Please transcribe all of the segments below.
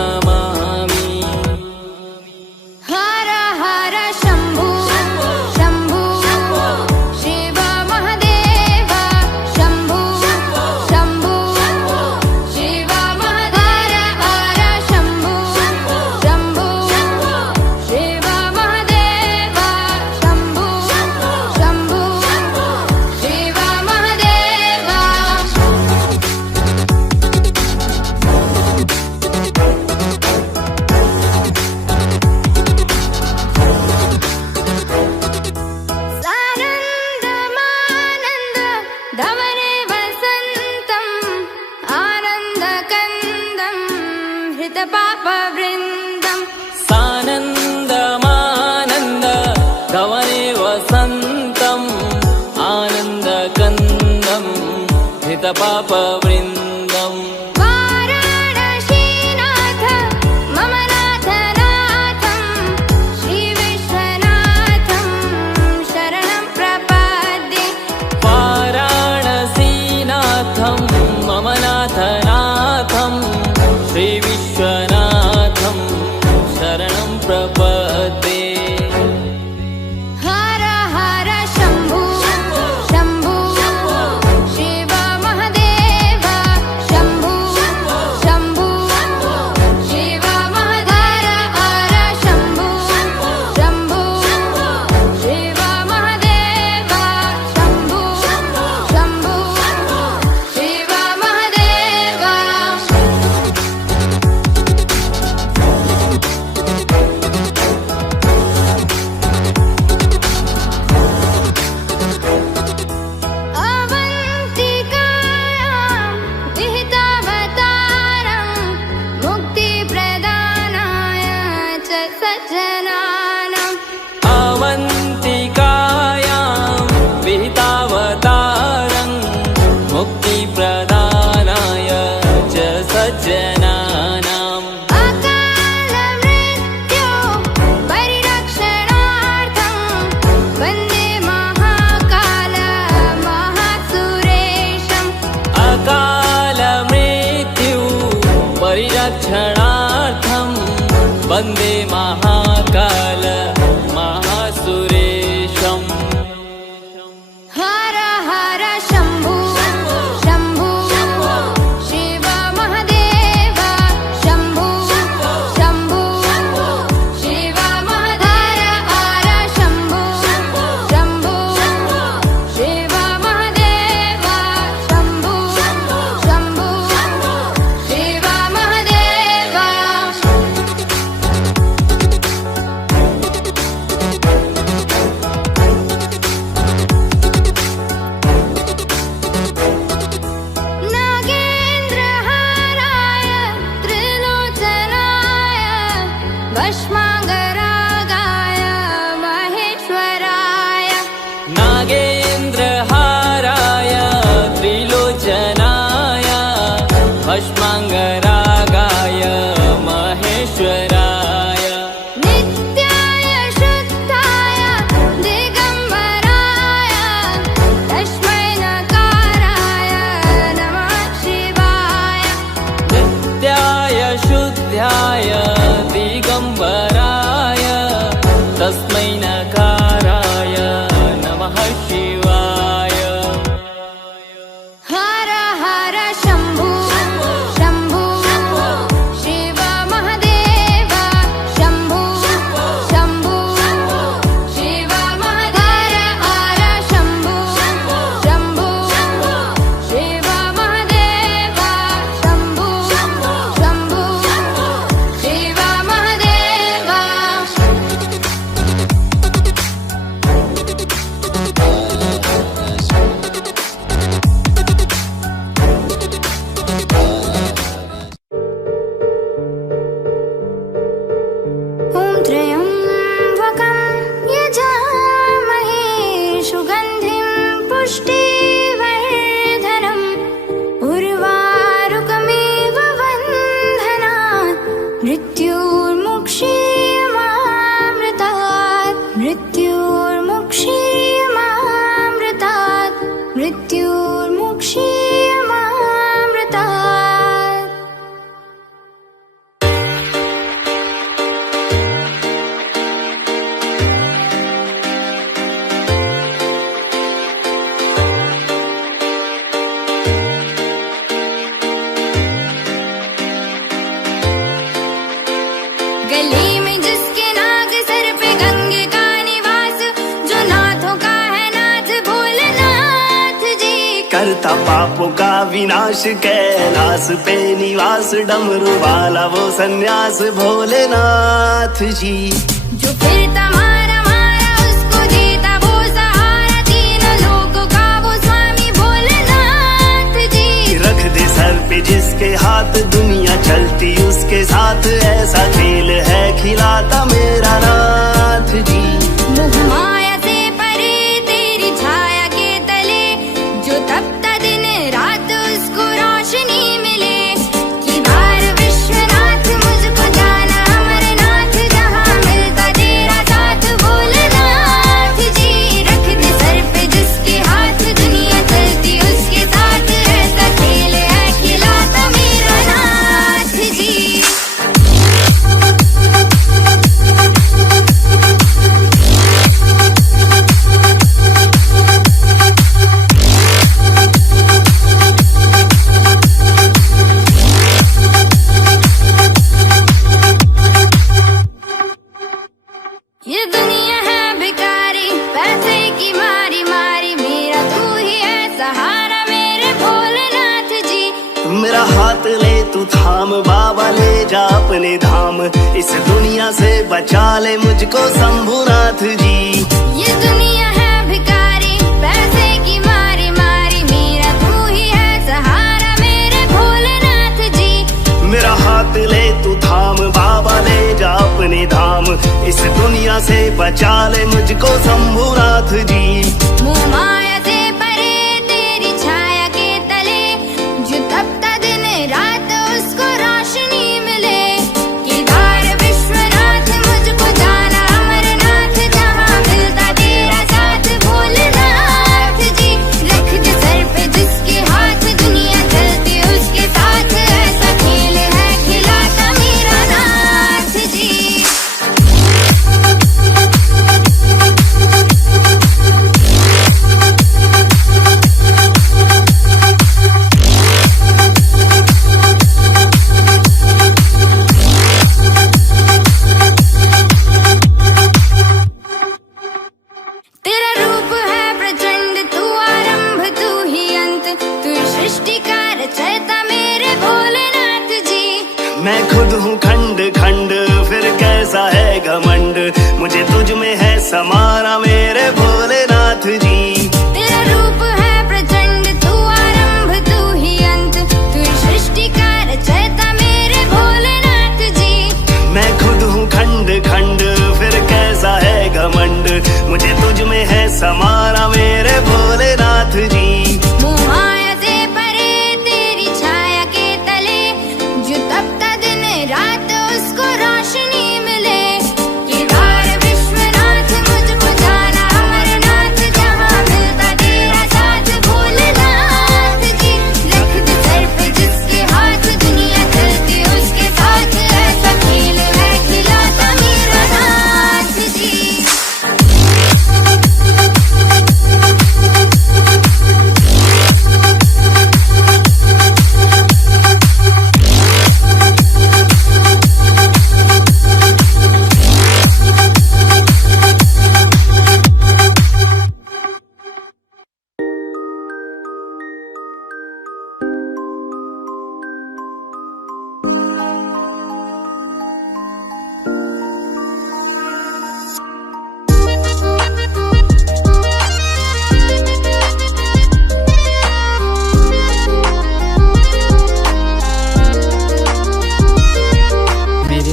नमामि। हर हर शम्भो शम्भो शिव महादेव शम्भो शम्भो शिव महादेव हर शम्भो शम्भो शिव महादेव शम्भो शम्भो शिव महादेव। सानन्दमानन्द धवने वसन्तम् आनन्दकन्दम् हृतपापवृन्दम्। सानन्दमानन्द धवने वसन्तम् आनन्दकन्दम् हितपापवृन्दम्। वाराणसीनाथ मम नाथनाथं श्रीविश्वनाथं शरणं प्रपद्ये। वाराणसीनाथं मम नाथनाथं श्रीविश्वनाथं शरणं प्रपद्ये। हर हर शम्भो शम्भो शिव महादेव शम्भो शम्भो शिव महादेव हर शम्भो शम्भो शिव महादेव शम्भो शम्भो शिव महादेव। अवन्तिकायां विहितावतारं मुक्तिप्रदानाय च सज्जनानाम्। अवन्तिकायां विहितावतारं मुक्तिप्रदानाय च सज्जनानाम्। अकालमृत्यो परिरक्षणार्थं वन्दे महाकाल महासुरेशम्। अकालमृत्यु परिरक्षणार्थं वन्दे महाकाल महासुरेशम्। हर हर शम्भो शम्भो शिव महादेव शम्भो शम्भो शिव महादेव हर शम्भो शम्भो शिव महादेव शम्भो शम्भो शिव महादेव। नागेन्द्रहाराय त्रिलोचनाय भस्माङ्गरागाय महेश्वराय। नागेन्द्रहाराय त्रिलोचनाय भस्माङ्गरागाय महेश्वराय। नित्याय शुद्धाय दिगम्बराय तस्मै नकाराय नमः शिवाय। नित्याय शुद्धाय दिगम्बराय तस्मै नकाराय नमः शिवाय। हर हर शम्भो शम्भो शिव महादेव शम्भो शम्भो शिव महादेव हर शम्भो शम्भो शिव महादेव शम्भो शम्भो शिव महादेव। ॐ त्र्यम्बकं यजामहे सुगन्धिं पुष्टिवर्धनम् उर्वारुकमिव बन्धनात् मृत्युर्मुक्षीयमामृतात् मृत्युर्मुक्षीयमामृतात् मृत्युर्मुक्षीयमामृतात्। गली में जिसके नाग, सर पे गंगे का निवास, जो नाथों का है नाथ भोलेनाथ जी। करता पापों का विनाश, कैलाश पे निवास, डमरू वाला वो सन्यास भोलेनाथ जी। जो फिरता मारा मारा उसको देता वो सहारा, तीनों लोगों का वो स्वामी भोलेनाथ जी। रख दे सर पे जिसके हाथ, दुनिया चलती उसके साथ, ऐसा खेल है खिलाता मेरा नाथ जी। मोह माया से परे तेरी छाया के तले, जो तपता दिन रात उसको रोशनी मिले। केदार विश्वनाथ मुझको जाना अमरनाथ, जहाँ मिलता तेरा साथ भोलेनाथ जी। रख दे सर पे जिसके हाथ, दुनिया चलती उसके साथ, ऐसा खेल है खिलाता मेरा नाथ जी। ये दुनिया है भिखारी, पैसे की मारी मारी, मेरा तू ही है सहारा मेरे भोलेनाथ जी। मेरा हाथ ले तू थाम, बाबा ले जा अपने धाम, इस दुनिया से बचा ले मुझको शंभुनाथ जी। ये दुनिया है भिखारी, पैसे की मारी मारी, मेरा तू ही है सहारा मेरे भोलेनाथ जी। मेरा हाथ ले तू थाम, बाबा ले जा अपने धाम, इस दुनिया से बचा ले मुझको शंभुनाथ जी। मोह माया से परे तेरी छाया के तले, जो तपता दिन रात उसको रोशनी मिले। केदार विश्वनाथ मुझको जाना अमरनाथ, जहाँ मिलता तेरा साथ भोलेनाथ जी। रख दे सर पे जिसके हाथ, दुनिया चलती उसके साथ, ऐसा खेल है खिलाता मेरा नाथ जी। तेरा रूप है प्रचंड, तू आरंभ तू ही अंत, तू सृष्टि का रचयिता मेरे भोलेनाथ जी। मैं खुद हूँ खंड खंड, फिर कैसा है घमंड, मुझे तुझ में है समाना मेरे भोलेनाथ जी। तेरा रूप है प्रचंड, तू आरंभ तू ही अंत, तू सृष्टि का रचयिता मेरे भोलेनाथ जी। मैं खुद हूँ खंड खंड, फिर कैसा है घमंड, मुझे तुझ में है समाना मेरे भोलेनाथ जी। मोह माया से परे तेरी छाया के तले, जो तपता दिन रात उसको रोशनी मिले। केदार विश्वनाथ मुझको जाना अमरनाथ, जहाँ मिलता तेरा साथ भोलेनाथ जी। रख दे सर पे जिसके हाथ, दुनिया चलती उसके साथ, ऐसा खेल है खिलाता मेरा नाथ जी।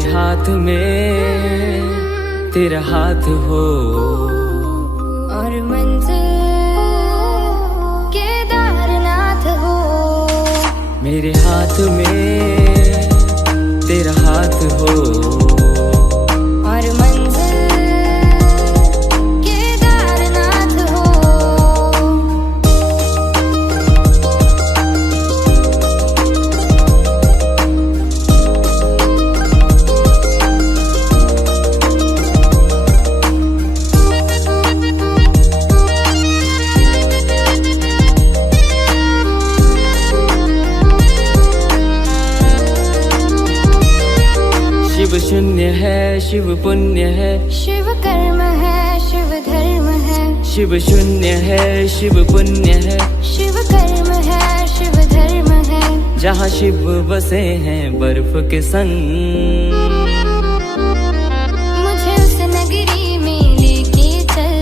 हाथ में तेरा हाथ हो, और मंजिल केदारनाथ हो। मेरे हाथ में तेरा हाथ हो, और मंजिल केदारनाथ हो। शिव शून्य है शिव पुण्य है, शिव कर्म है शिव धर्म है, शिव शून्य है शिव पुण्य है, शिव कर्म है शिव धर्म है। जहाँ शिव बसे हैं बर्फ के संग, मुझे उस नगरी में लेके चल।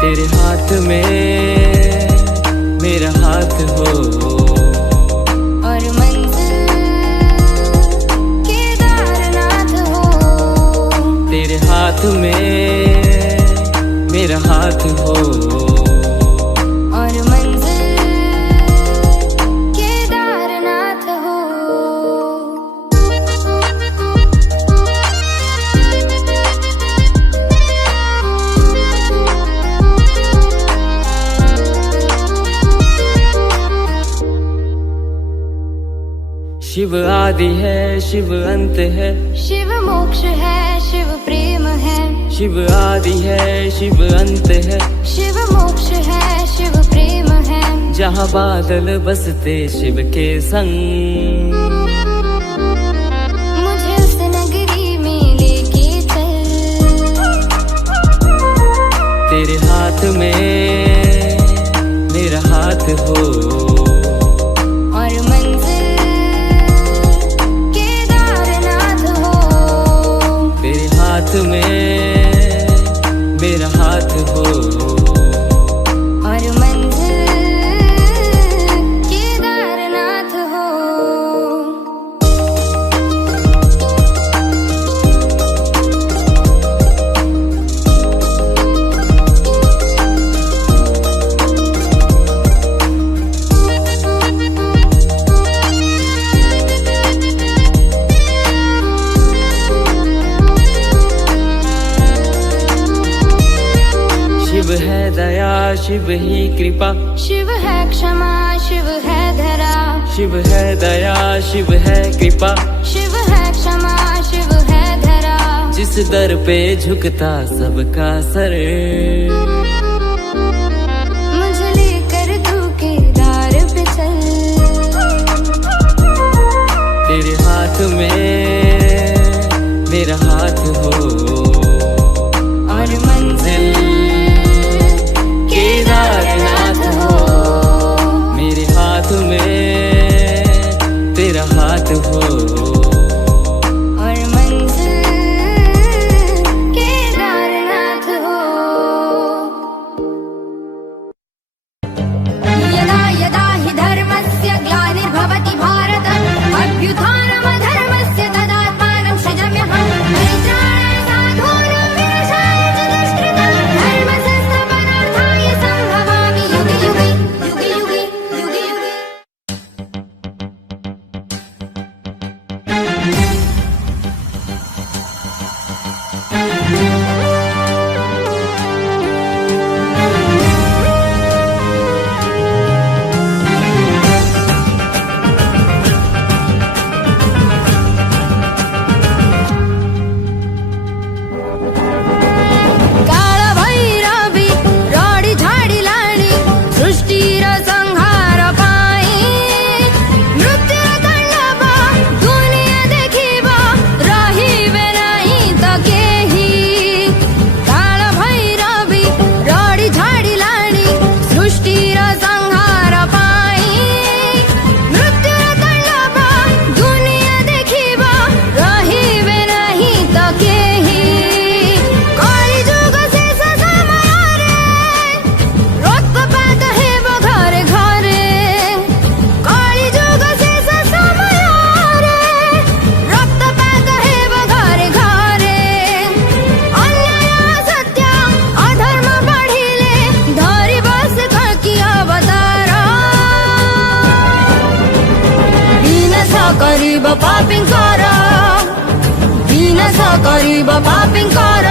तेरे हाथ में मेरा हाथ हो, और मंजिल केदारनाथ हो। तेरे हाथ में मेरा हाथ हो, और मंजिल केदारनाथ हो। शिव आदि है शिव अंत है, शिव मोक्ष है शिव प्रेम है, शिव आदि है शिव अंत है, शिव मोक्ष है शिव प्रेम है। जहाँ बादल बसते शिव के संग, मुझे उस नगरी में लेके चल। तेरे हाथ में मेरा हाथ हो, और मंजिल केदारनाथ हो। तेरे हाथ में मेरा हाथ हो, और मंजिल केदारनाथ हो। शिव है दया शिव ही कृपा, शिव है क्षमा शिव है धरा, शिव है दया शिव है कृपा, शिव है क्षमा शिव है धरा। जिस दर पे झुकता सबका सर, मुझे लेकर तू केदार पे चल। तेरे हाथ में मेरा हाथ हो, और मंजिल केदारनाथ हो। मेरे हाथ में तेरा हाथ हो, और मंजिल केदारनाथ हो। यदा यदा हि धर्मस्य ग्लानिर्भवति भारत, अभ्युत्थानमधर्मस्य तदात्मानं सृजाम्यहम्। परित्राणाय साधूनां विनाशाय च दुष्कृतां, धर्मसंस्थापनार्थाय सम्भवामि युगे युगे युगे युगे युगे युगे। काळभैरवी रडी झाडी लाणी, सृष्टीर संहार पाई। मृत्यूर तांडव दुनिया देखिब, रहिबे नाही त केही। काळभैरवी रडी झाडी लाणी, सृष्टीर संहार पाई। मृत्यूर तांडव दुनिया देखिब, रहिबे नाही त केही। कलिजुग शेष समୟରେ रक्तपात हेब घरे घरे। कलिजुग शेष समୟରେ रक्तपात हेब घरे घरे। अन्याय सत्य अधर्म बढिले, धरि बस कल्कि अवतार। विनाश गरिब पापींकर, विनाश गरिब पापींकर।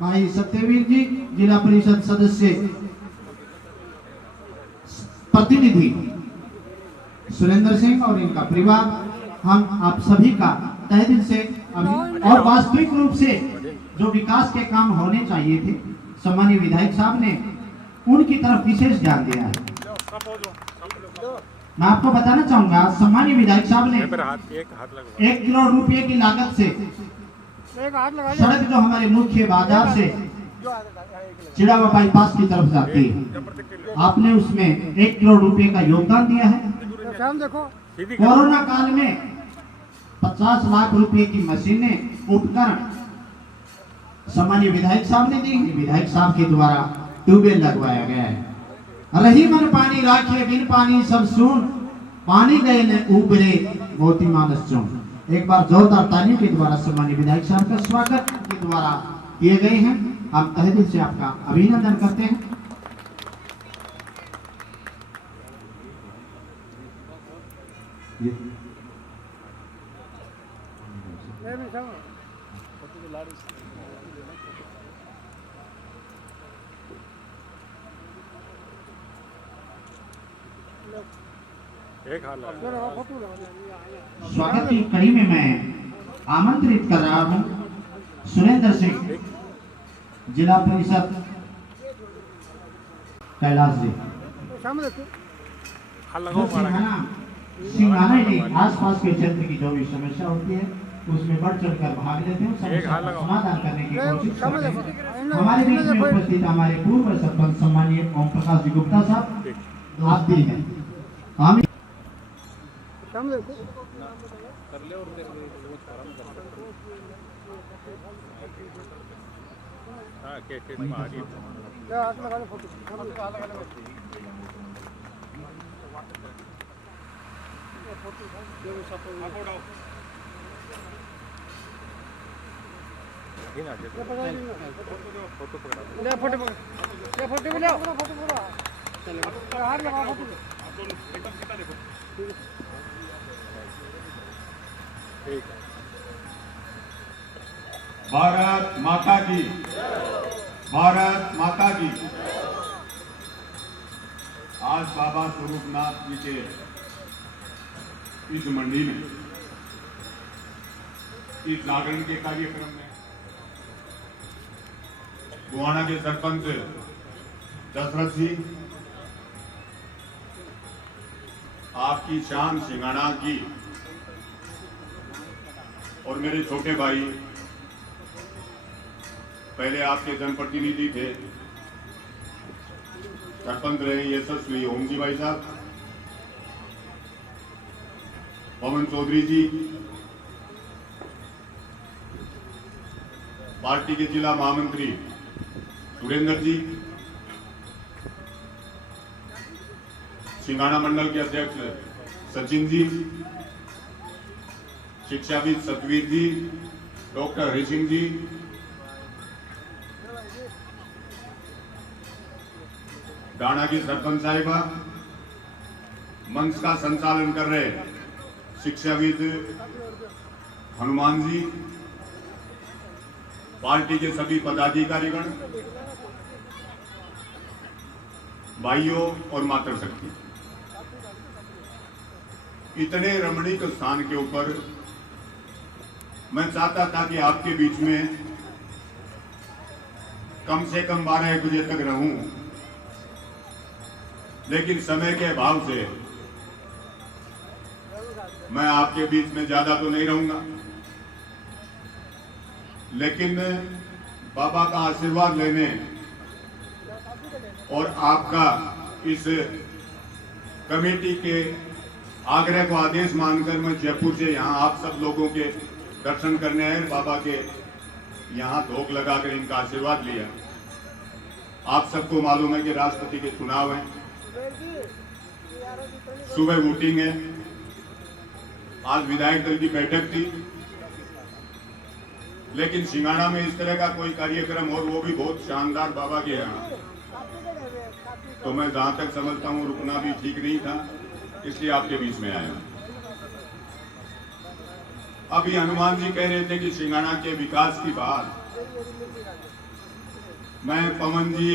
भाई सत्यवीर जी, जिला परिषद सदस्य प्रतिनिधि सुरेंद्र सिंह और इनका परिवार, हम आप सभी का तहे दिल से और वास्तविक रूप से जो विकास के काम होने चाहिए थे, सम्मानीय विधायक साहब ने उनकी तरफ विशेष ध्यान दिया है। मैं आपको बताना चाहूंगा, सम्मानीय विधायक साहब ने 1 करोड़ रुपए की लागत से सड़क जो हमारे मुख्य बाजार से चिड़ावा बाईपास की तरफ जाती है, आपने उसमें 1 करोड़ रुपए का योगदान दिया है। कोरोना काल में 50 लाख रुपए की मशीनें, उपकरण सम्मानीय विधायक साहब ने दी। विधायक साहब के द्वारा ट्यूबवेल लगवाया गया है। रही मन पानी राखे बिन पानी सब सुन, पानी गए न उबरे मोती मानस चुन। एक बार जोरदार तालियों के द्वारा सम्मानीय विधायक साहब का स्वागत के द्वारा किए गए हैं। हम तहे दिल से आपका अभिनंदन करते हैं। स्वागत की कड़ी में मैं आमंत्रित कर रहा हूं सुरेंद्र सिंह, जिला परिषद कैलाश जी। सिंघाना के आसपास के क्षेत्र की जो भी समस्या होती है उसमें बढ़ चढ़कर भाग लेते हैं, समस्या का समाधान करने की कोशिश करते हैं। हमारे बीच में उपस्थित हमारे पूर्व सरपंच सम्मानीय ओम प्रकाश जी गुप्ता साहब आप भी हैं। हम भारत माता की, भारत माता की। आज बाबा स्वरूपनाथ जी के इस मंडी में, इस जागरण के कार्यक्रम में गोहाना के सरपंच दशरथ जी, आपकी शान सिंघाना की, और मेरे छोटे भाई, पहले आपके जनप्रतिनिधि थे, सरपंच रहे यशस्वी ओम जी भाई साहब, पवन चौधरी जी, पार्टी के जिला महामंत्री सुरेंद्र जी, सिंघाना मंडल के अध्यक्ष सचिन जी, शिक्षाविद सतवीर जी, डॉक्टर हरि सिंह जी, डाणा की सरपंच साहिबा, मंच का संचालन कर रहे शिक्षाविद हनुमान जी, पार्टी के सभी पदाधिकारीगण, भाइयों और मातृशक्ति, इतने रमणीक स्थान के ऊपर मैं चाहता था कि आपके बीच में कम से कम 12 बजे तक रहूं, लेकिन समय के अभाव से मैं आपके बीच में ज्यादा तो नहीं रहूंगा, लेकिन बाबा का आशीर्वाद लेने और आपका इस कमेटी के आग्रह को आदेश मानकर मैं जयपुर से यहाँ आप सब लोगों के दर्शन करने आए, बाबा के यहाँ धोख लगाकर इनका आशीर्वाद लिया। आप सबको मालूम है कि राष्ट्रपति के चुनाव हैं, सुबह वोटिंग है, आज विधायक दल की बैठक थी, लेकिन सिंघाना में इस तरह का कोई कार्यक्रम और वो भी बहुत शानदार बाबा के यहाँ, तो मैं जहां तक समझता हूँ रुकना भी ठीक नहीं था, इसलिए आपके बीच में आया। अभी हनुमान जी कह रहे थे कि सिंघाना के विकास की बात मैं, पवन जी,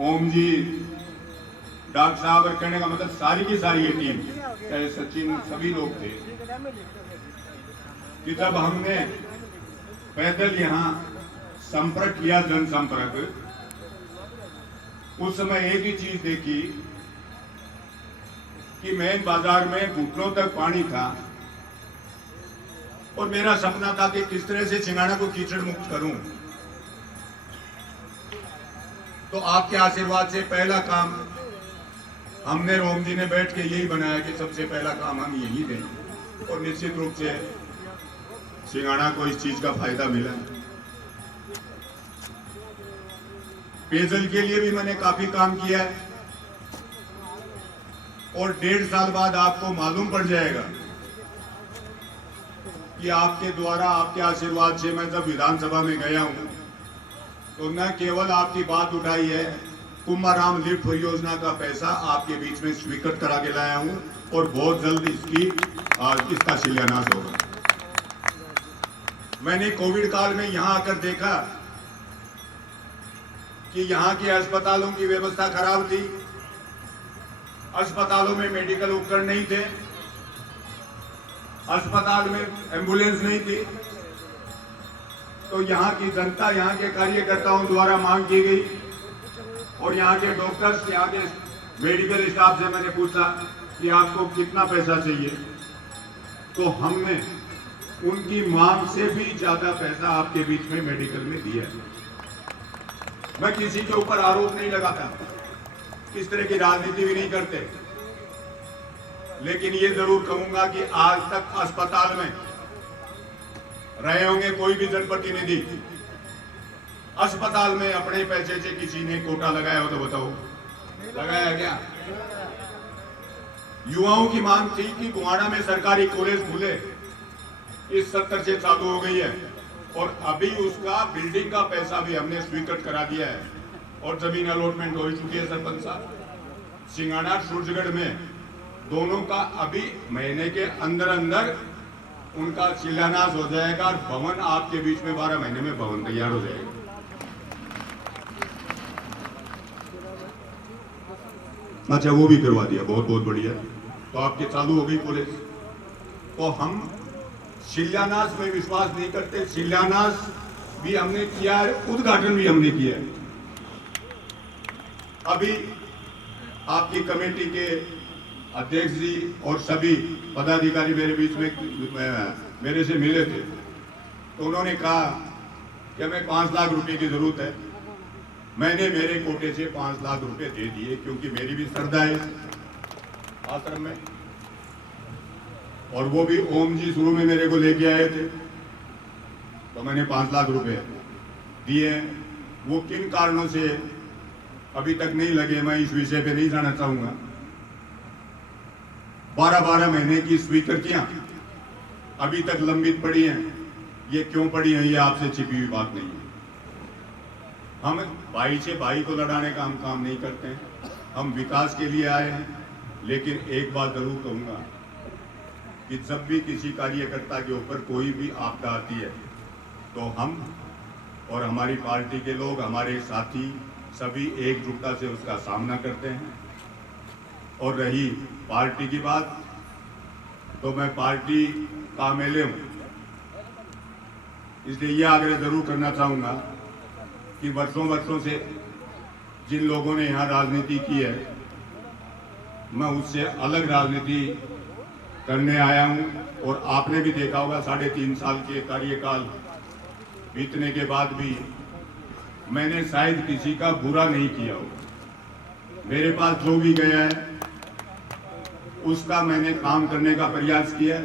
ओम जी, डॉक्टर साहब, और कहने का मतलब सारी की सारी ये टीम, चाहे सचिन, सभी लोग थे कि जब हमने पैदल यहाँ संपर्क किया, जनसंपर्क, उस समय एक ही चीज देखी कि मेन बाजार में घुटनों तक पानी था और मेरा सपना था कि किस तरह से सिंगाड़ा को कीचड़ मुक्त करूं। तो आपके आशीर्वाद से पहला काम हमने, रोम जी ने बैठ के यही बनाया कि सबसे पहला काम हम यही दें, और निश्चित रूप से सिंगाड़ा को इस चीज का फायदा मिला। पेयजल के लिए भी मैंने काफी काम किया है, और 1.5 साल बाद आपको मालूम पड़ जाएगा कि आपके द्वारा, आपके आशीर्वाद से मैं जब विधानसभा में गया हूं तो न केवल आपकी बात उठाई है, कुमाराम लिफ्ट परियोजना का पैसा आपके बीच में स्वीकृत करा के लाया हूं, और बहुत जल्द इसका शिलान्यास होगा। मैंने कोविड काल में यहां आकर देखा कि यहां के अस्पतालों की व्यवस्था खराब थी, अस्पतालों में मेडिकल उपकरण नहीं थे, अस्पताल में एम्बुलेंस नहीं थी। तो यहाँ की जनता, यहाँ के कार्यकर्ताओं द्वारा मांग की गई, और यहाँ के डॉक्टर्स, यहाँ के मेडिकल स्टाफ से मैंने पूछा कि आपको कितना पैसा चाहिए, तो हमने उनकी मांग से भी ज्यादा पैसा आपके बीच में मेडिकल में दिया। मैं किसी के ऊपर आरोप नहीं लगाता, इस तरह की राजनीति भी नहीं करते, लेकिन ये जरूर कहूंगा कि आज तक अस्पताल में रहे होंगे कोई भी जनप्रतिनिधि, अस्पताल में अपने पैसे से किसी ने कोटा लगाया हो तो बताओ, लगाया क्या? युवाओं की मांग थी कि गुवाड़ा में सरकारी कॉलेज खुले, इस 70 से चालू हो गई है, और अभी उसका बिल्डिंग का पैसा भी हमने स्वीकृत करा दिया है, और जमीन अलॉटमेंट हो चुकी है। सरपंच साहब, सिंगाड़ा सूरजगढ़ में दोनों का अभी महीने के अंदर अंदर उनका शिलान्यास हो जाएगा, और भवन आपके बीच में 12 महीने में भवन तैयार हो जाएगा। अच्छा, वो भी करवा दिया, बहुत बहुत बढ़िया। तो आपके चालू हो गई कॉलेज। तो हम शिलान्यास में विश्वास नहीं करते, शिलान्यास भी हमने किया है, उद्घाटन भी हमने किया है। अभी आपकी कमेटी के अध्यक्ष जी और सभी पदाधिकारी मेरे बीच में मेरे से मिले थे, तो उन्होंने कहा कि हमें 5 लाख रुपए की जरूरत है। मैंने मेरे कोटे से 5 लाख रुपए दे दिए, क्योंकि मेरी भी श्रद्धा है आश्रम में, और वो भी ओम जी शुरू में मेरे को लेके आए थे, तो मैंने 5 लाख रुपए दिए। वो किन कारणों से अभी तक नहीं लगे, मैं इस विषय पे नहीं जाना चाहूंगा। 12-12 महीने की स्वीकृतियां अभी तक लंबित पड़ी हैं। ये क्यों पड़ी हैं, ये आपसे छिपी हुई बात नहीं है। हम भाई से भाई को लड़ाने का हम काम नहीं करते हैं, हम विकास के लिए आए हैं। लेकिन एक बात जरूर कहूंगा कि जब भी किसी कार्यकर्ता के ऊपर कोई भी आपदा आती है, तो हम और हमारी पार्टी के लोग, हमारे साथी सभी एकजुटता से उसका सामना करते हैं। और रही पार्टी की बात, तो मैं पार्टी का एमएलए हूं, इसलिए यह आग्रह जरूर करना चाहूंगा कि वर्षों से जिन लोगों ने यहाँ राजनीति की है, मैं उससे अलग राजनीति करने आया हूं। और आपने भी देखा होगा 3.5 साल के कार्यकाल बीतने के बाद भी मैंने शायद किसी का बुरा नहीं किया हो। मेरे पास जो भी गया है उसका मैंने काम करने का प्रयास किया,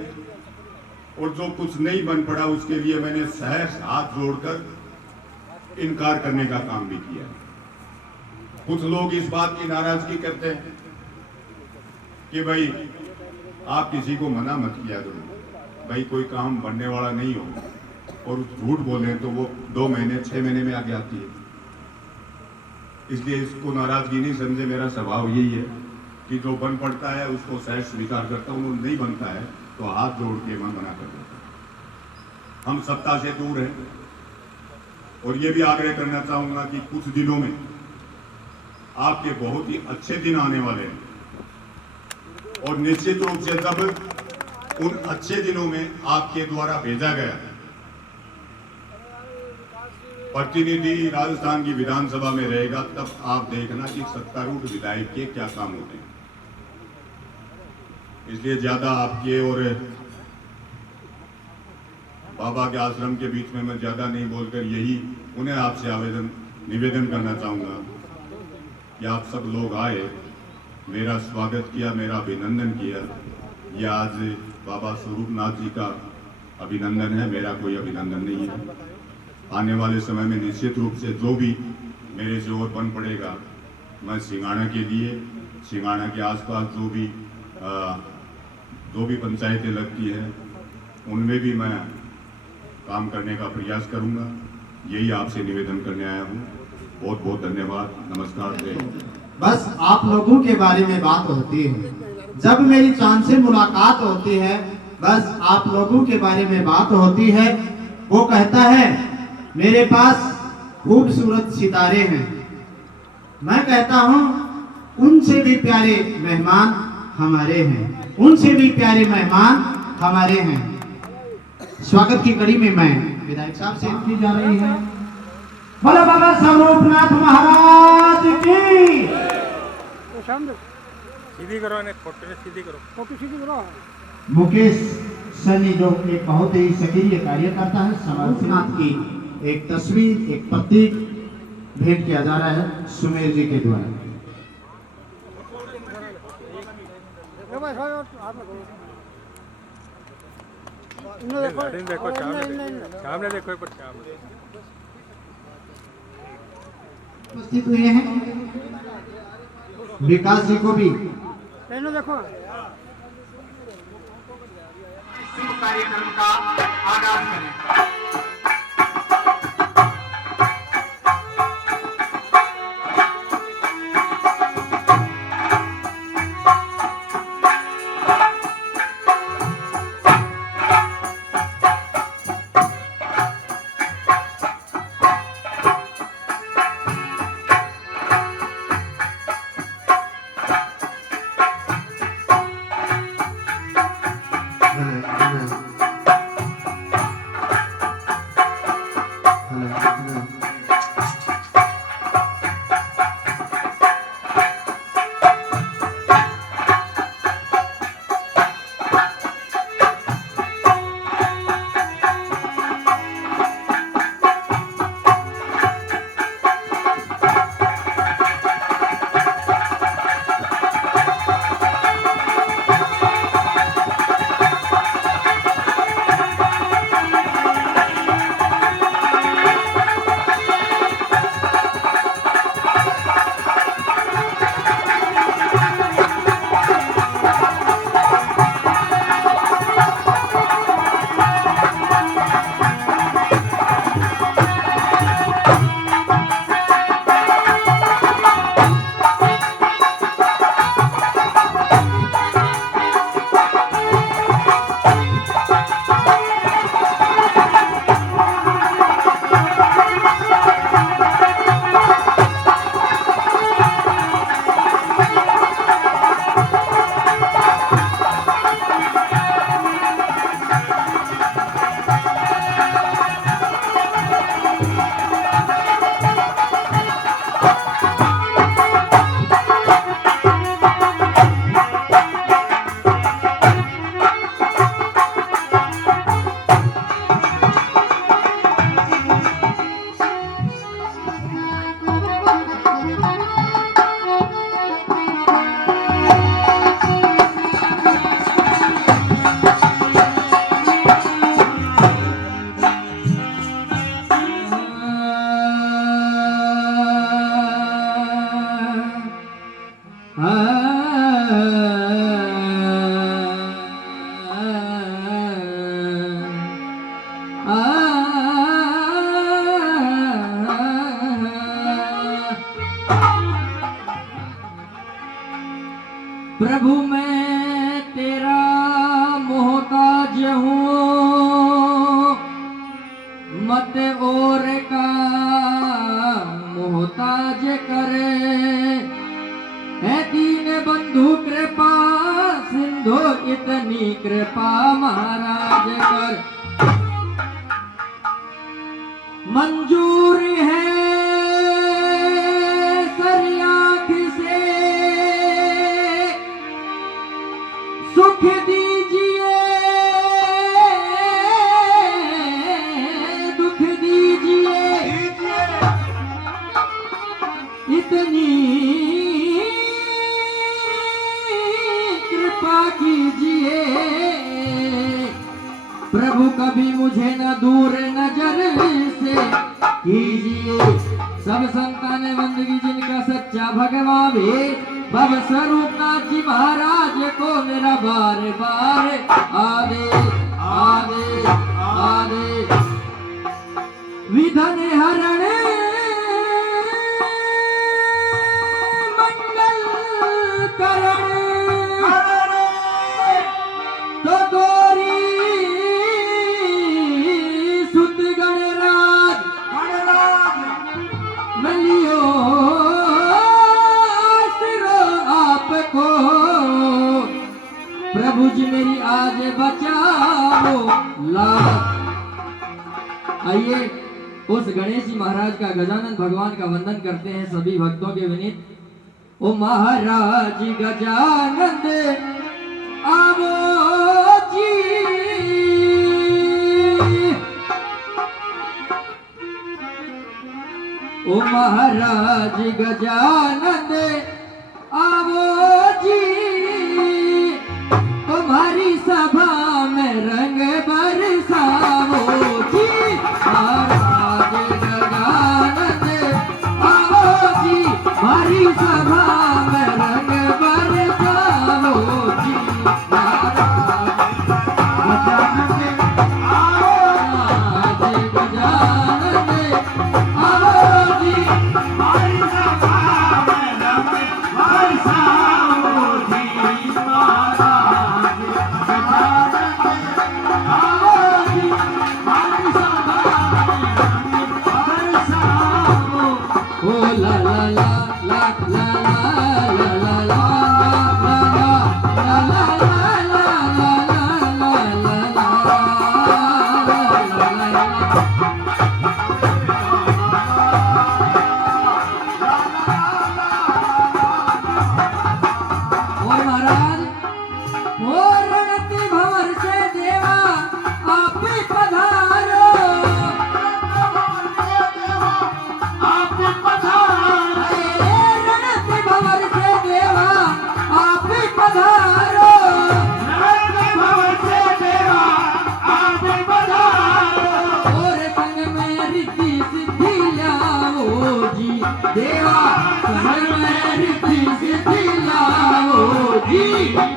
और जो कुछ नहीं बन पड़ा उसके लिए मैंने सहर्ष हाथ जोड़कर इनकार करने का काम भी किया। कुछ लोग इस बात की नाराजगी करते हैं कि भाई आप किसी को मना मत किया करो, भाई कोई काम बनने वाला नहीं हो, और झूठ बोले तो वो 2 महीने 6 महीने में आगे आती है। इसलिए इसको नाराजगी नहीं समझे, मेरा स्वभाव यही है कि जो बन पड़ता है उसको सहज स्वीकार करता हूँ, नहीं बनता है तो हाथ जोड़ के मैं मना कर देता हूँ। हम सत्ता से दूर हैं, और ये भी आग्रह करना चाहूंगा कि कुछ दिनों में आपके बहुत ही अच्छे दिन आने वाले हैं, और निश्चित रूप से जब उन अच्छे दिनों में आपके द्वारा भेजा गया प्रतिनिधि राजस्थान की विधानसभा में रहेगा, तब आप देखना कि सत्तारूढ़ विधायक के क्या काम होते हैं। इसलिए ज्यादा आपके और बाबा के आश्रम के बीच में मैं ज्यादा नहीं बोलकर यही उन्हें आपसे निवेदन करना चाहूंगा कि आप सब लोग आए, मेरा स्वागत किया, मेरा अभिनंदन किया। यह आज बाबा स्वरूपनाथ जी का अभिनंदन है, मेरा कोई अभिनंदन नहीं है। आने वाले समय में निश्चित रूप से जो भी मेरे से और बन पड़ेगा, मैं सिंगाड़ा के लिए, सिंगाड़ा के आसपास जो भी पंचायतें लगती है उनमें भी मैं काम करने का प्रयास करूंगा। यही आपसे निवेदन करने आया हूँ। बहुत बहुत धन्यवाद, नमस्कार। बस आप लोगों के बारे में बात होती है, जब मेरी चांद से मुलाकात होती है, बस आप लोगों के बारे में बात होती है। वो कहता है मेरे पास खूबसूरत सितारे हैं, मैं कहता हूँ उनसे भी प्यारे मेहमान हमारे हैं, उनसे भी प्यारे मेहमान हमारे हैं। स्वागत की कड़ी में मैं विधायक साहब से की जा रही है। बोलो बाबा स्वरूपनाथ महाराज की। सीधी करो, फोटो सीधी करो, फोटो सीधी करो। मुकेश सनी जो एक बहुत ही सक्रिय कार्यकर्ता है, स्वरूपनाथ की एक तस्वीर, एक प्रतीक भेंट किया जा रहा है सुमेर जी के द्वारा। देखो सामने देखो, उपस्थित हुए हैं विकास जी को भी देखो। कार्यक्रम का आगाज करें। प्रभु मैं तेरा मोहताज हूँ, मत और का सिंधु कृपा सिंधु इतनी कृपा महाराज कर मंजूर है सरियाख से सुख दीजिए दुख दीजिए इतनी कृपा कीजिए प्रभु कभी मुझे न दूर नजर से कीजिए। सब संतान बंदगी जिनका सच्चा भगवान भी भव स्वरूप नाथ जी महाराज को मेरा बार बार आदे आदे आदे विधन हरण मंगल करण तो गोरी सुत गणराज मलियो आसरो आपको प्रभु जी मेरी आज बचाओ लाज। आइए उस गणेश जी महाराज का गजानन भगवान का वंदन करते हैं सभी भक्तों के विनीत। ओ महाराज गजानंद आवो जी ओ महाराज गजानंद आवो जी तुम्हारी सभा में रंग बरसावो जी महाराज गजानंद आवो जी हमारी सभा में रंग बरसावो जी महाराज गजानंद महाराज गजानंद आवो जी हमारी सभा में रंग बरसावो जी महाराज गजानंद आवो जी हमारी सभा में रंग बरसावो। ओ ला ला ला ला ला ला ला ला देवा संग में रिद्धि सिद्धि लाओ जी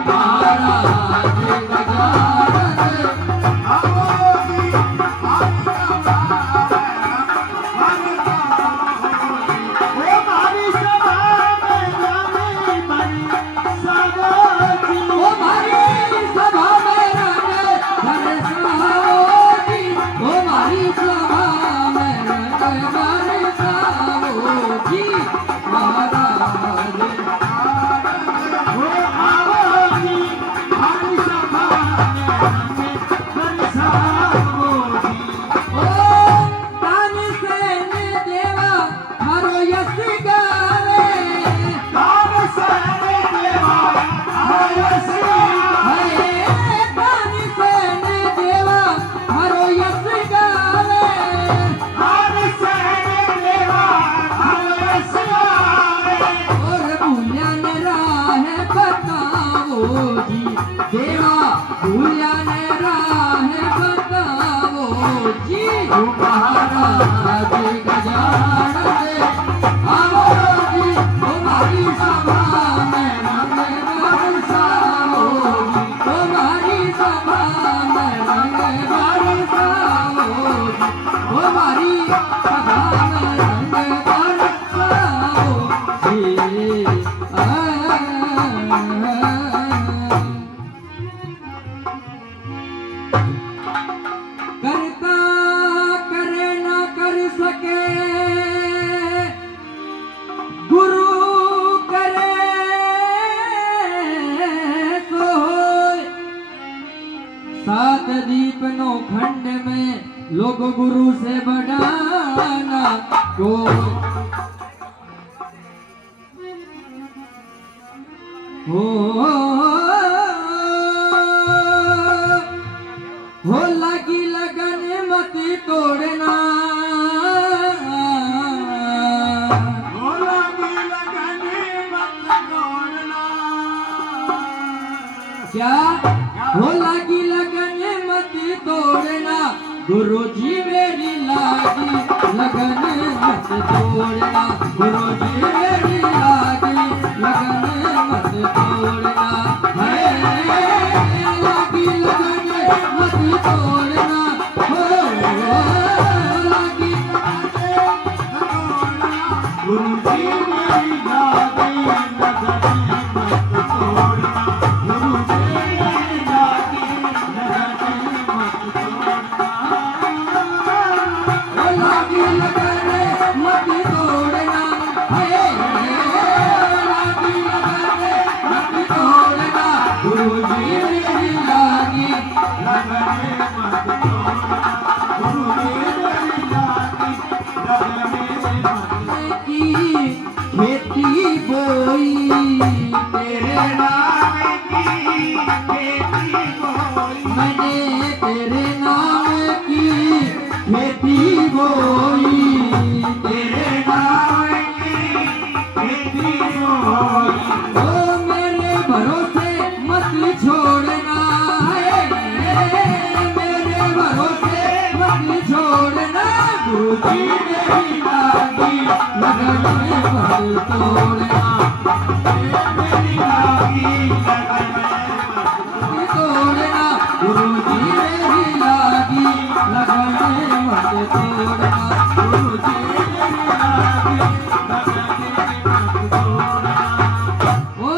महाराज गजानंद आवो जी हमारी सभा में रंग बरसावो जी हमारी सभा में रंग बरसावो जी हमारी सभा में रंग बरसावो जी महाराज हो आवो जी हमारी सभा में रंग बरसावो जी। ओ तानसेन देवा हरो यश गावे तानसेन देवा हरो यश गावे तानसेन देवा हरो यश गावे तानसेन देवा हरो यश गावे और भूलन राह बताओ जी देवा भूलन राह बताओ जी महाराज गजानंद आवो जी हमारी सभा में रंग बरसावो जी हमारी सभा में रंग बरसावो जी हमारी सभा में रंग बरसावो जी। करता करे ना करे को गुरु से बढ़ाना कोई हो लगी लगन मत तोड़ना क्या हो लगी लगन मत तोड़ना गुरु जी मेरी लागी लगन मत तोड़ना गुरु जी मेरी लागी लगन मत तोड़ना है लागी लगन मत तोड़ना हो लागी गुरु जी मेरी लागी लगन मत तोड़ना गुरु जी मेरी लागी लगन मत तोड़ना हो लागी लगन मत तोड़ना है लागी लगन मत तोड़ना गुरु जी मेरी लागी लगन मत तोड़ना गुरु जी मेरी लागी लगन मत की खेती बोई तेरे नाम की खेती बोई मैंने तेरे नाम की खेती बोई तेरे नाम की खेती बोई ओ मेरे भरोसे मत छोड़ना है मेरे भरोसे मत छोड़ना गुरु जी मेरी लागी लगन मत तोड़ना मेरी लागी लगन मत तोड़ना गुरु जी मेरी लागी लगन मत तोड़ना गुरु जी मेरी लागी लगन मत तोड़ना ओ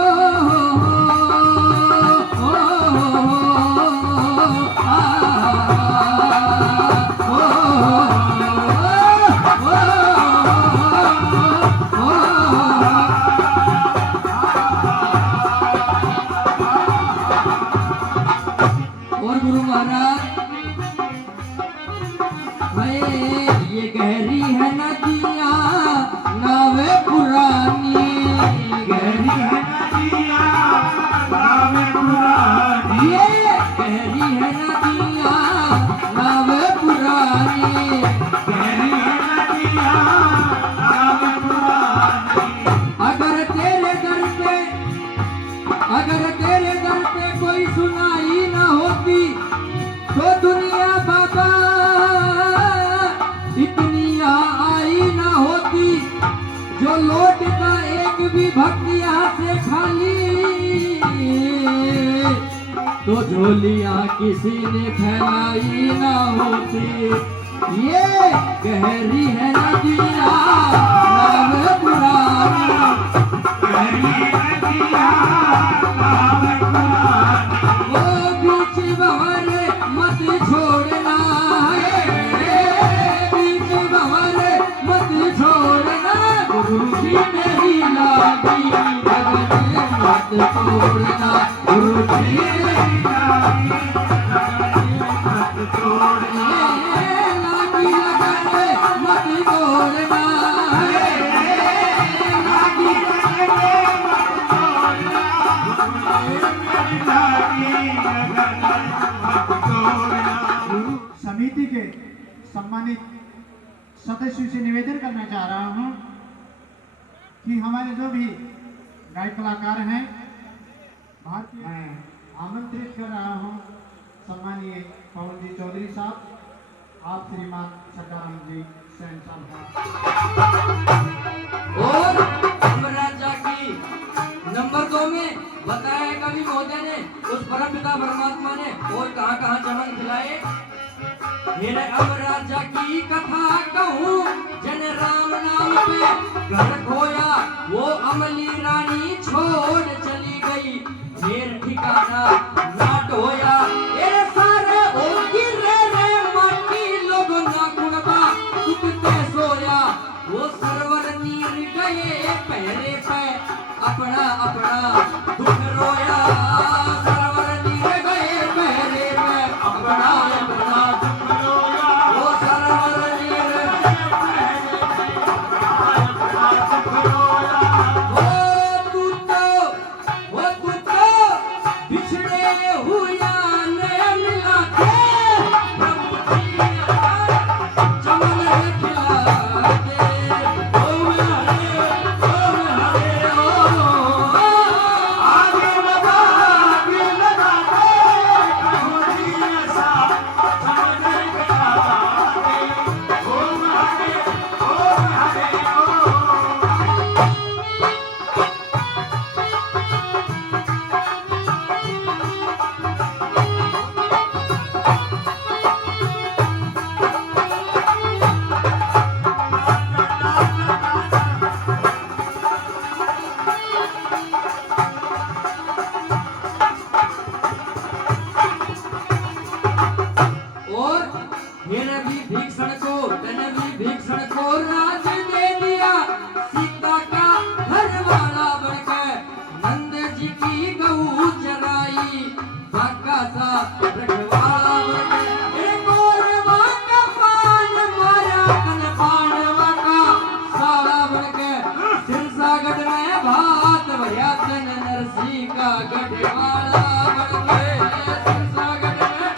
आ और गुरु महाराज भाई ये गहरी है नदियाँ नावे पुरानी गहरी है नदिया नाम पुरानी ये गहरी है नदियाँ नावे पुरानी गहरी नदिया नाम पुरानी अगर तेरे दर पे कोई सुनाई ना होती तो दुनिया बाबा इतनी आई ना होती जो लौटता एक भी भक्त यहाँ से खाली तो झोलियाँ किसी ने फैलाई ना होती ये गहरी है नदिया नाम पुरानी गहरी नदिया नाम पुरानी वो बीच बहारे मत छोड़ना है बीच बहारे मत छोड़ना गुरु जी मेरी लागी लगन मत तोड़ना गुरु जी मेरी लागी लगन मत तोड़ना लागी लगन मत तोड़ना लागी लगन मत तोड़ना मेरी लागी लगन मत तोड़ना समिति के सम्मानित सदस्यों से निवेदन करना चाह रहा हूं कि हमारे जो भी गायक कलाकार हैं भारतीय मैं आमंत्रित कर रहा हूं सम्मानीय पवन जी चौधरी साहब आप श्रीमान सकाराम जी सैन साहब और राजा की नंबर 2 में बताया कवि महोदय ने उस परम पिता परमात्मा ने और कहाँ कहाँ चमन खिलाए मेरे अब राजा की कथा कहूँ जन राम नाम पे घर खोया वो अमली रानी छोड़ चली गई फिर ठिकाना ना ढोया ए सारे ओ गिरे रे माटी लोगों ना गुणबा उठते सोया वो सरवर नीर गए पहरे पे अपना अपना दुख रोया सरवर नीर गए पहरे पे अपना अपना दुख रोया वो सरवर सिरसागढ़ में भात भया तन नरसी का गढ़वाला बन गए सिरसागढ़ में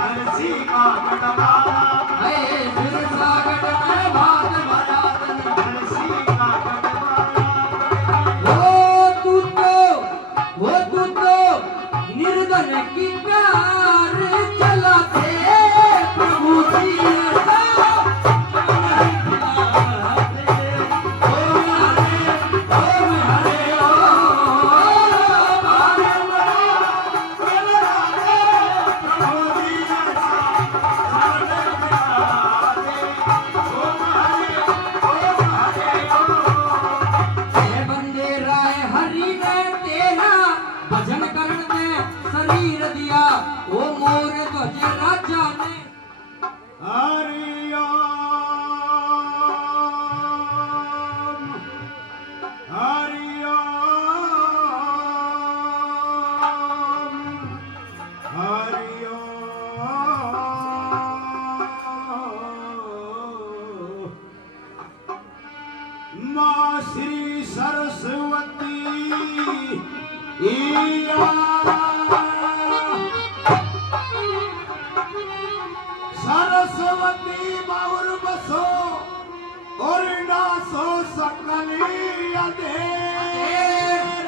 नरसी का गढ़वाला है सिरसागढ़ में भात भया तन नरसी का वो तू तो निर्धन की कार चलाते प्रभु जी भजन करण में शरीर दिया ओ मोर ध्वज राजा ने हरि ओम हरि ओम हरि ओम मां श्री सरस्वती सरस्वती बाउर बसो और नासो सकली अधेर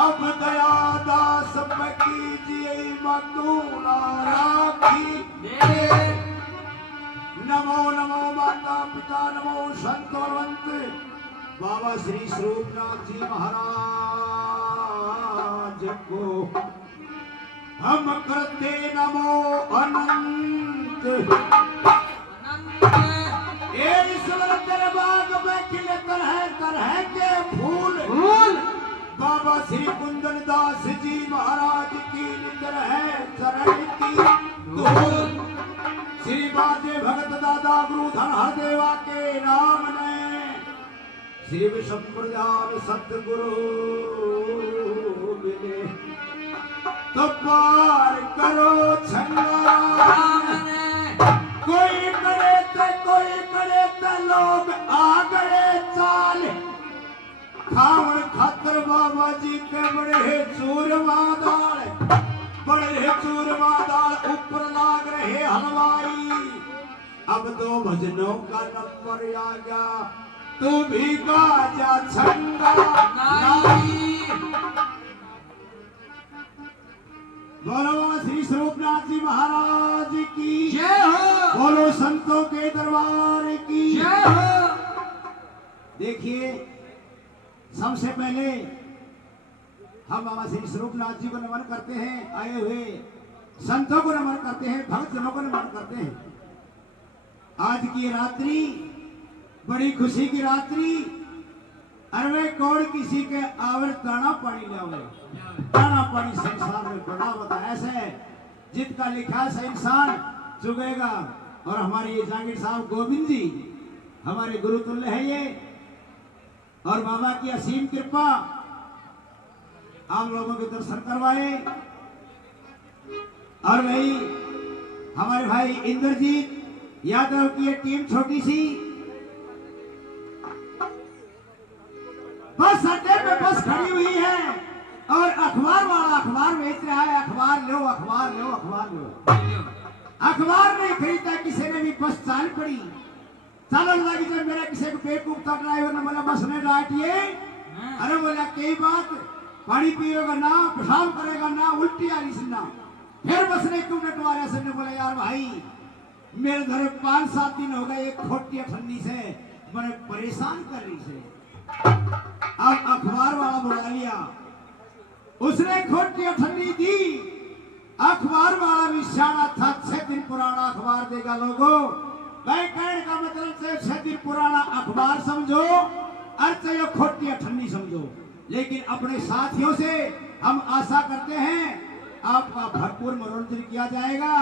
अब दया दास कीजिए मधुला राखी नमो नमो माता पिता नमो संत बलवंत बाबा श्री स्वरूपनाथ जी महाराज को हम करते नमो अनंत ईश्वर दरबार में खिले तरह के फूल बाबा श्री कुंदन दास जी महाराज की नितर है चरण की धूल श्री बाजे भगत दादा गुरु धन हरदेवा के नाम ने श्री विषम प्रजान सतगुरु मिले तो पार करो छंगा कोई करे तो लोग आ गए चाल खावन खातर बाबा जी के बड़े चूरमा दाल ऊपर लाग रहे हलवाई अब तो भजनों का नंबर आ गया तू भी गा जा छंगा बोलो श्री स्वरूपनाथ जी महाराज की जय हो बोलो संतों के दरबार की जय हो देखिए सबसे पहले हम बाबा श्री स्वरूपनाथ जी को नमन करते हैं आए हुए संतों को नमन करते हैं भक्त जनों को नमन करते हैं आज की रात्रि बड़ी खुशी की रात्रि अरे कौन किसी के आवर दाना पानी ले दाना पानी संसार में बड़ा होता है ऐसे जिसका लिखा से इंसान चुगेगा और हमारे ये जांगीर साहब गोविंद जी हमारे गुरु तुल्य है ये और बाबा की असीम कृपा आप लोगों के दर्शन करवाए और वही हमारे भाई इंद्रजीत यादव की ये टीम छोटी सी बस अड्डे पे बस खड़ी हुई है और अखबार वाला अखबार बेच रहा है अखबार लो अखबार नहीं खरीदता किसी ने भी बस चाल पड़ी चलो लगी जब मेरा किसी को बेवकूफ का ड्राइवर ने बोला बस ने डांटिए अरे बोला कई बात पानी पिएगा ना पेशाब करेगा ना उल्टी आ रही सुनना फिर बस ने क्यों नटवारा से ने बोला यार भाई मेरे घर 5-7 दिन हो गए एक खोटी ठंडी से बड़े परेशान कर रही से अब अखबार वाला बुला लिया उसने खोटी ठंडी दी अखबार वाला भी सियाना था 6 दिन पुराना अखबार देगा लोगों भाई कहने का मतलब से 6 दिन पुराना अखबार समझो अर्थ ये खोटी ठंडी समझो लेकिन अपने साथियों से हम आशा करते हैं आपका भरपूर मनोरंजन किया जाएगा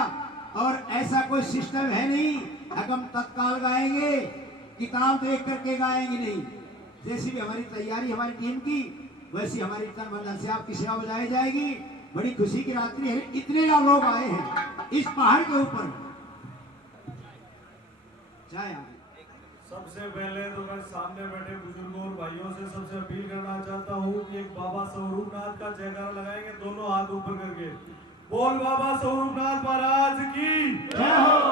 और ऐसा कोई सिस्टम है नहीं हम तत्काल गाएंगे किताब देख करके गाएंगे नहीं जैसी भी हमारी तैयारी हमारी टीम की वैसी हमारी तन मन से आपकी सेवा बजाई जाएगी बड़ी खुशी की रात्रि है इतने लोग आए हैं इस पहाड़ के ऊपर चाहे सबसे पहले तो मैं सामने बैठे बुजुर्गों और भाइयों से सबसे अपील करना चाहता हूँ कि एक बाबा स्वरूपनाथ का जयकारा लगाएंगे, दोनों हाथ ऊपर करके। बोल बाबा स्वरूपनाथ महाराज की जय हो।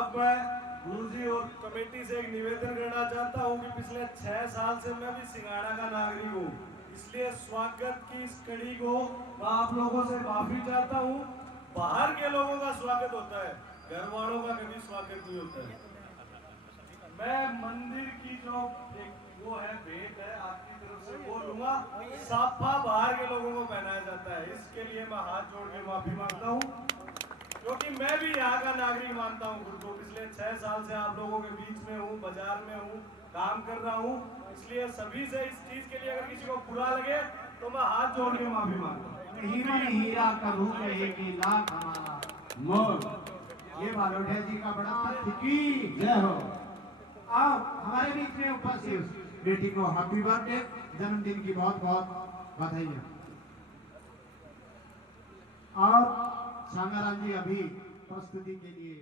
अब मैं गुरुजी और कमेटी से एक निवेदन करना चाहता हूँ कि पिछले 6 साल से मैं भी सिंघाड़ा का नागरिक हूँ, इसलिए स्वागत की इस कड़ी को मैं आप लोगों से माफी चाहता हूँ। बाहर के लोगों का स्वागत होता है, घर वालों का कभी स्वागत नहीं होता है। मैं मंदिर की जो एक वो है भेंट है आपकी तरफ से वो लूंगा, साफा बाहर के लोगों को पहनाया जाता है, इसके लिए मैं हाथ जोड़ के माफी मांगता हूँ, क्योंकि मैं भी यहाँ का नागरिक मानता हूँ खुद को। पिछले 6 साल से आप लोगों के बीच में हूँ, बाजार में हूँ, काम कर रहा हूँ, इसलिए सभी से इस चीज के लिए अगर किसी को बुरा लगे तो मैं हाथ जोड़ के माफी मांगता हूँ। हीरा ने हीरा का रूप है कि लाख हमारा मोर, ये बालोटिया जी का बड़ा की जय हो। आओ हमारे बीच में उपस्थित बेटी को हैप्पी बर्थडे, जन्मदिन की बहुत बहुत बधाई। और शांगाराम जी अभी प्रस्तुति के लिए